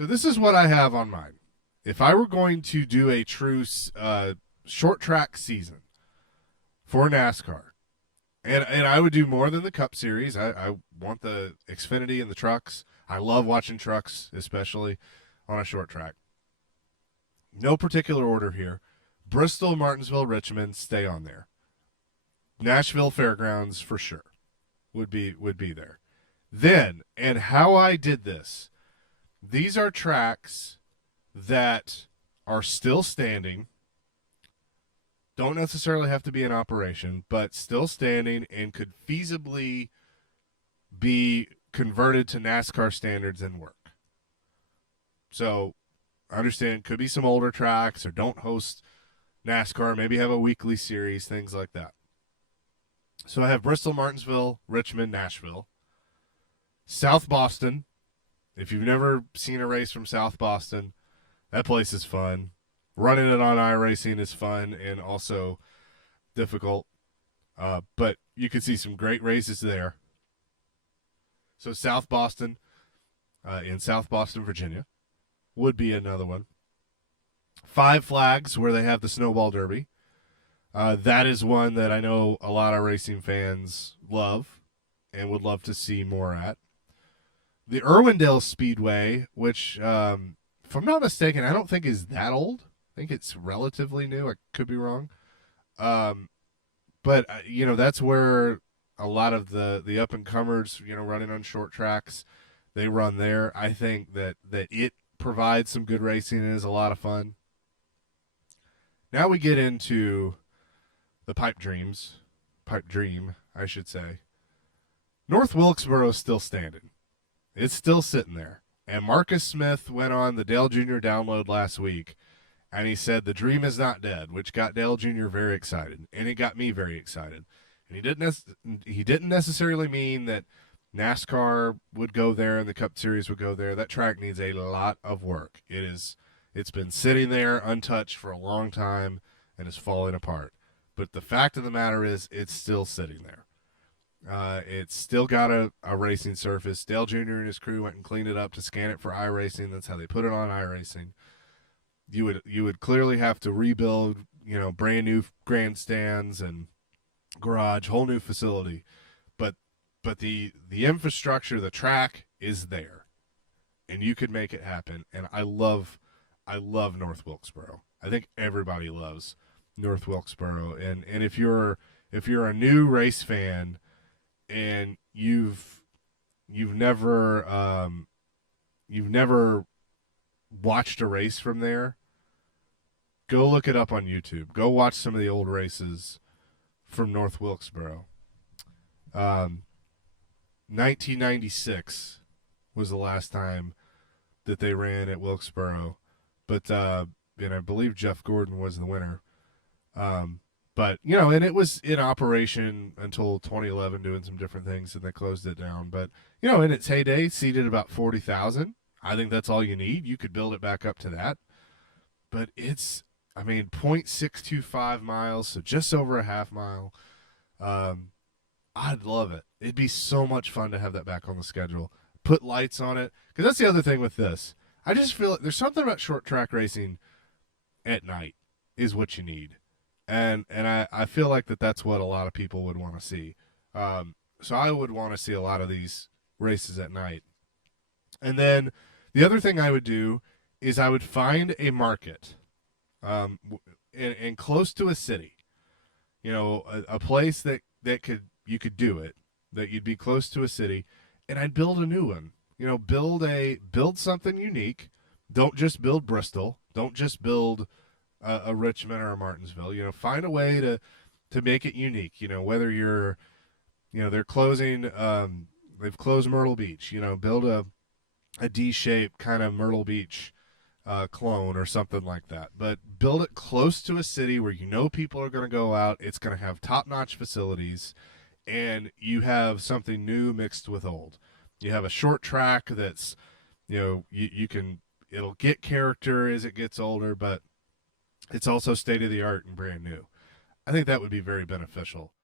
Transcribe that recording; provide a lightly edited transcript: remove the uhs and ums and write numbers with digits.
So this is what I have on mine. If I were going to do a true short track season for NASCAR, and I would do more than the Cup Series. I want the Xfinity and the trucks. I love watching trucks, especially on a short track. No particular order here. Bristol, Martinsville, Richmond, stay on there. Nashville Fairgrounds for sure would be there. Then, and how I did this, these are tracks that are still standing, don't necessarily have to be in operation, but still standing and could feasibly be converted to NASCAR standards and work. So I understand could be some older tracks or don't host NASCAR, maybe have a weekly series, things like that. So I have Bristol, Martinsville, Richmond, Nashville. South Boston. If you've never seen a race from South Boston, that place is fun. Running it on iRacing is fun and also difficult. But you could see some great races there. So South Boston in South Boston, Virginia would be another one. Five Flags, where they have the Snowball Derby. That is one that I know a lot of racing fans love and would love to see more at. The Irwindale Speedway, which, if I'm not mistaken, I don't think is that old. I think it's relatively new. I could be wrong. But that's where a lot of the up-and-comers, running on short tracks, they run there. I think that it provides some good racing and is a lot of fun. Now we get into the Pipe Dream, I should say. North Wilkesboro is still standing. It's still sitting there. And Marcus Smith went on the Dale Jr. download last week, and he said the dream is not dead, which got Dale Jr. very excited, and it got me very excited. And he didn't necessarily mean that NASCAR would go there and the Cup Series would go there. That track needs a lot of work. It's been sitting there untouched for a long time and is falling apart. But the fact of the matter is, it's still sitting there. It's still got a racing surface. Dale Jr. and his crew went and cleaned it up to scan it for iRacing. That's how they put it on iRacing. You would clearly have to rebuild, brand new grandstands and garage, whole new facility. But the infrastructure, the track is there, and you could make it happen. And I love North Wilkesboro. I think everybody loves North Wilkesboro. And if you're a new race fan and you've never watched a race from there, go look it up on YouTube. Go watch some of the old races from North Wilkesboro. 1996 was the last time that they ran at Wilkesboro, but and I believe Jeff Gordon was the winner. But and it was in operation until 2011, doing some different things, and they closed it down. But in its heyday, seated about 40,000. I think that's all you need. You could build it back up to that. But it's, 0.625 miles, so just over a half mile. I'd love it. It'd be so much fun to have that back on the schedule. Put lights on it. Because that's the other thing with this. I just feel like there's something about short track racing at night is what you need. And I feel like that's what a lot of people would want to see. So I would want to see a lot of these races at night. And then the other thing I would do is I would find a market and close to a city. A place that you could do it, that you'd be close to a city, and I'd build a new one. Build something unique. Don't just build Bristol. Don't just build a Richmond or a Martinsville. Find a way to make it unique. Whether you're, they're closing, they've closed Myrtle Beach. Build a D-shaped kind of Myrtle Beach clone or something like that. But build it close to a city where people are going to go out. It's going to have top-notch facilities, and you have something new mixed with old. You have a short track that's, you can, it'll get character as it gets older, but it's also state of the art and brand new. I think that would be very beneficial.